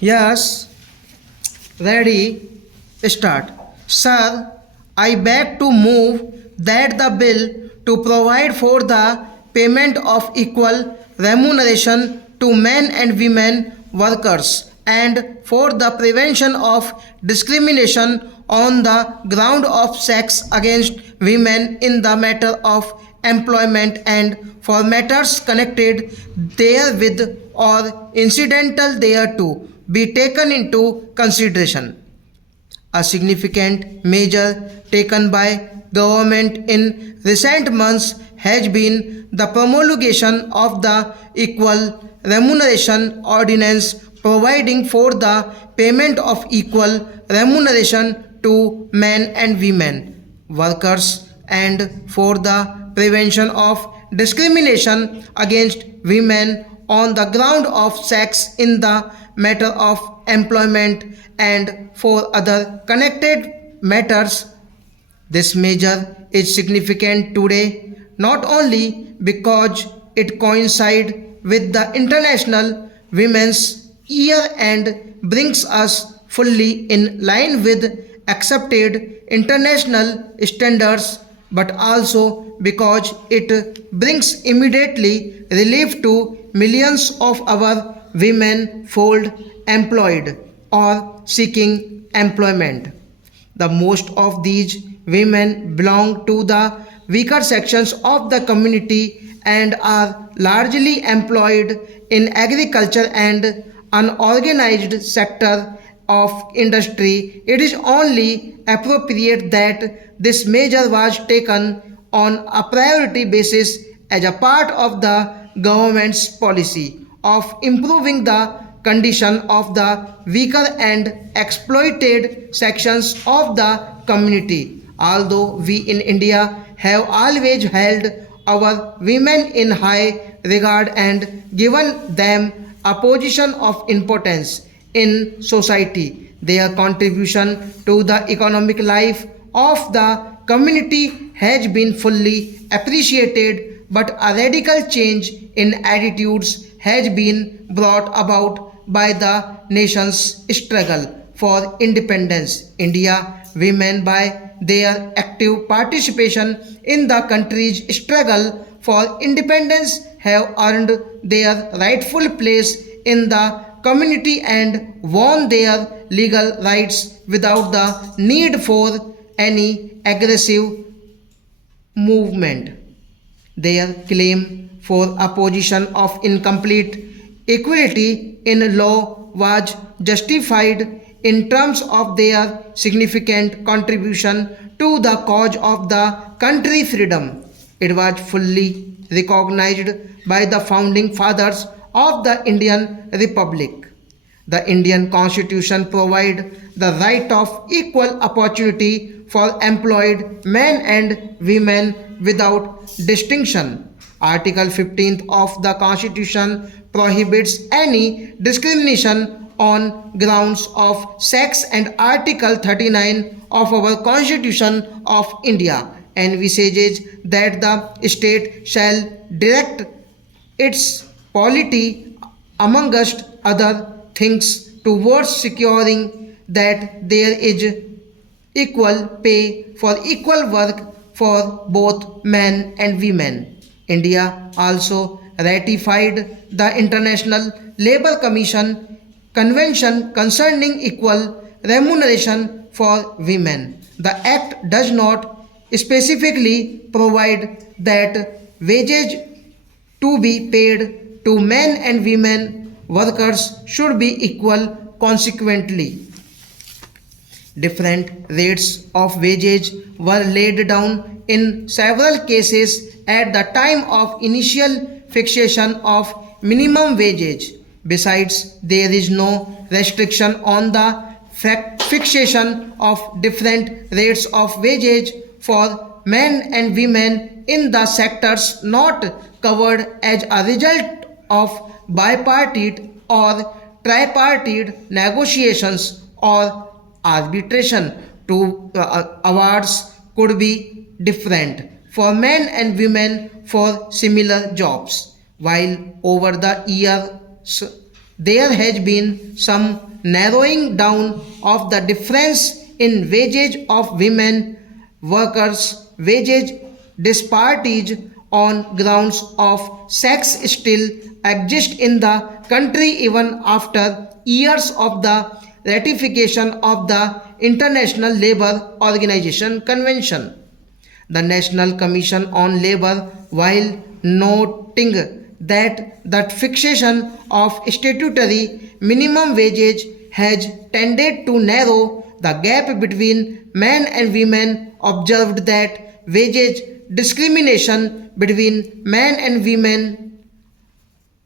Yes, ready, start. Sir, I beg to move that the bill to provide for the payment of equal remuneration to men and women workers and for the prevention of discrimination on the ground of sex against women in the matter of employment and for matters connected therewith or incidental thereto be taken into consideration. A significant measure taken by government in recent months has been the promulgation of the Equal Remuneration Ordinance providing for the payment of equal remuneration to men and women workers and for the prevention of discrimination against women on the ground of sex in the matter of employment and for other connected matters. This measure is significant today not only because it coincides with the International Women's Year and brings us fully in line with accepted international standards, but also because it brings immediately relief to millions of our women full employed or seeking employment. The most of these women belong to the weaker sections of the community and are largely employed in agriculture and unorganized sector of industry. It is only appropriate that this measure was taken on a priority basis as a part of the government's policy of improving the condition of the weaker and exploited sections of the community. Although we in India have always held our women in high regard and given them a position of importance in society, their contribution to the economic life of the community has been fully appreciated, but a radical change in attitudes has been brought about by the nation's struggle for independence. India women by their active participation in the country's struggle for independence have earned their rightful place in the community and won their legal rights without the need for any aggressive movement. Their claim for a position of incomplete equality in law was justified in terms of their significant contribution to the cause of the country freedom. It was fully recognized by the founding fathers of the Indian Republic. The Indian Constitution provides the right of equal opportunity for employed men and women without distinction. Article 15th of the Constitution prohibits any discrimination on grounds of sex and Article 39 of our Constitution of India envisages that the state shall direct its polity amongst other things towards securing that there is equal pay for equal work for both men and women. India also ratified the International Labour Commission Convention concerning equal remuneration for women. The Act does not specifically provide that wages to be paid to men and women workers should be equal. Consequently, different rates of wages were laid down in several cases at the time of initial fixation of minimum wages. Besides, there is no restriction on the fixation of different rates of wages for men and women in the sectors not covered as a result of bipartite or tripartite negotiations or arbitration. Awards could be different for men and women for similar jobs. While over the years there has been some narrowing down of the difference in wages of women workers. Wages disparities on grounds of sex still exist in the country even after years of the ratification of the International Labour Organization Convention. The National Commission on Labour, while noting that the fixation of statutory minimum wages has tended to narrow the gap between men and women, observed that wages discrimination between men and women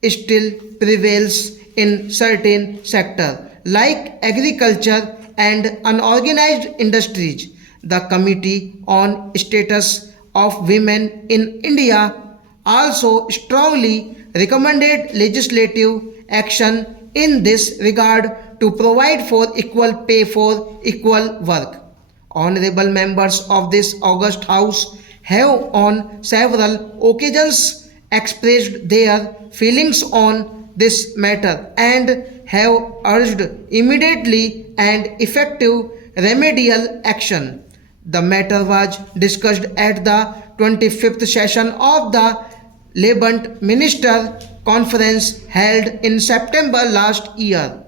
still prevails in certain sectors like agriculture and unorganized industries. The Committee on Status of Women in India also strongly recommended legislative action in this regard to provide for equal pay for equal work. Honorable members of this august House have on several occasions expressed their feelings on this matter and have urged immediately and effective remedial action. The matter was discussed at the 25th session of the Labor Minister Conference held in September last year.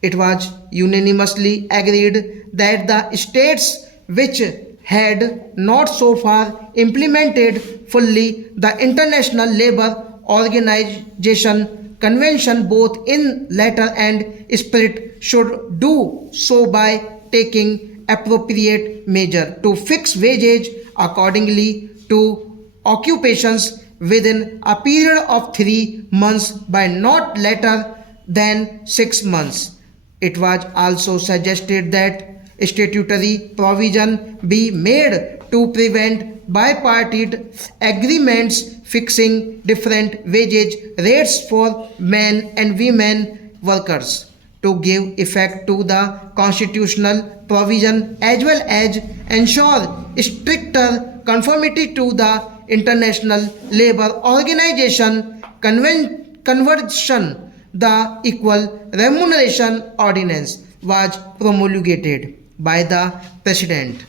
It was unanimously agreed that the states which had not so far implemented fully the International Labour Organization Convention both in letter and spirit should do so by taking appropriate measure to fix wages accordingly to occupations within a period of 3 months by not later than 6 months. It was also suggested that statutory provision be made to prevent bipartite agreements fixing different wages rates for men and women workers to give effect to the constitutional provision as well as ensure stricter conformity to the International Labour Organization Convention. The Equal Remuneration Ordinance was promulgated by the President.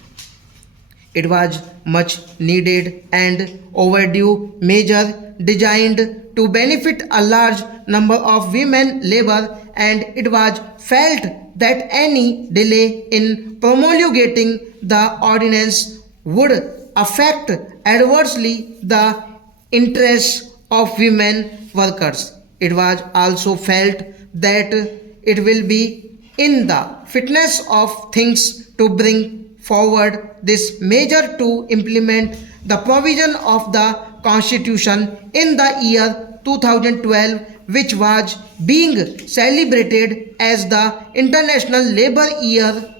It was much needed and overdue measure designed to benefit a large number of women labor, and it was felt that any delay in promulgating the ordinance would affect adversely the interests of women workers. It was also felt that it will be in the fitness of things to bring forward this measure to implement the provision of the Constitution in the year 2012, which was being celebrated as the International Labour Year.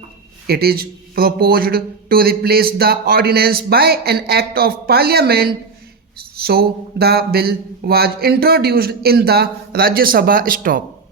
It is proposed to replace the ordinance by an act of parliament. So the bill was introduced in the Rajya Sabha stop.